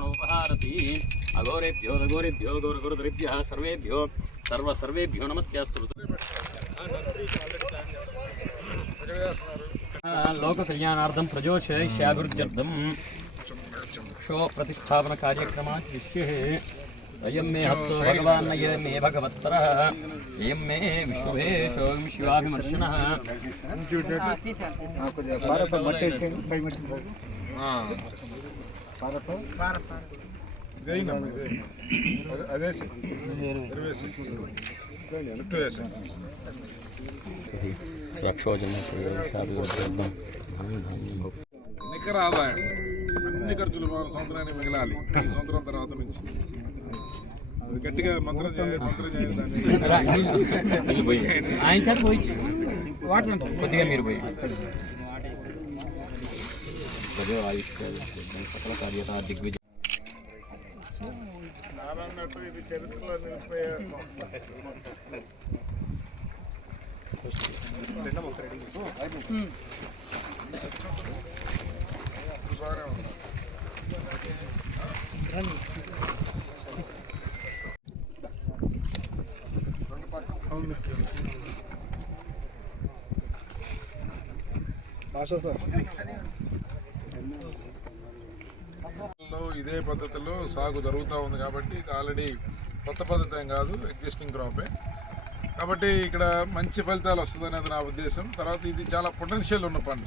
ब्रह्मोपहारति अघोरेभ्यो दघोरेभ्यो घोरघोरधरेभ्यः सर्वेभ्यो सर्व सर्वेभ्यो लोककल्याणार्थं अयं मे हस्तो भगवान् ये मे भगवत्तरः। एँ मे विश्वभेषो शिवाभिमर्शनः। భారత మట్టేసి పై మట్టి భారత అదే వెనక్కి వేసాను రక్షోజన ప్రజోషయాభివృద్ధ్యర్థం నికర ఆదాయం అన్ని ఖర్చులు మన సంవత్సరానికి మిగలాలి ఈ సంవత్సరం తర్వాత నుంచి అది గట్టిగా మంత్రం చేయాలి మంత్రం చేయాలి దాన్ని మీరు పోయి ఆయన చేత పోయి కొద్దిగా మీరు పోయి కొద్దిగా ఆయుష్కాలు సకల కార్యత దిగ్విజయ ఇది చరిత్రలో ఆశా సార్. ఇదే పద్ధతిలో సాగు జరుగుతూ ఉంది కాబట్టి ఇది ఆల్రెడీ కొత్త పద్ధతి ఏం కాదు ఎగ్జిస్టింగ్ క్రాపే కాబట్టి ఇక్కడ మంచి ఫలితాలు వస్తుందనేది నా ఉద్దేశం. తర్వాత ఇది చాలా పొటెన్షియల్ ఉన్న పంట.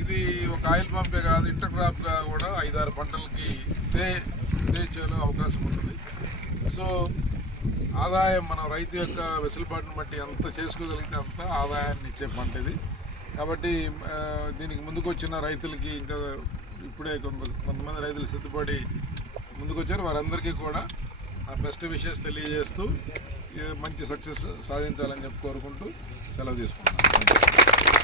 ఇది ఒక ఆయిల్ పంపే కాదు ఇంటర్ క్రాప్గా కూడా ఐదారు పంటలకి ఇదే ఇదే చేలో అవకాశం ఉంటుంది. సో ఆదాయం మనం రైతు యొక్క వెసులుబాటును బట్టి ఎంత చేసుకోగలిగితే అంత ఆదాయాన్ని ఇచ్చే పంట ఇది. కాబట్టి దీనికి ముందుకొచ్చిన రైతులకి ఇంకా ఇప్పుడే కొంత కొంతమంది రైతులు సిద్ధపడి ముందుకొచ్చారు. వారందరికీ కూడా ఆ బెస్ట్ విషయస్ తెలియజేస్తూ మంచి సక్సెస్ సాధించాలని చెప్పి కోరుకుంటూ సెలవు తీసుకుంటున్నాను.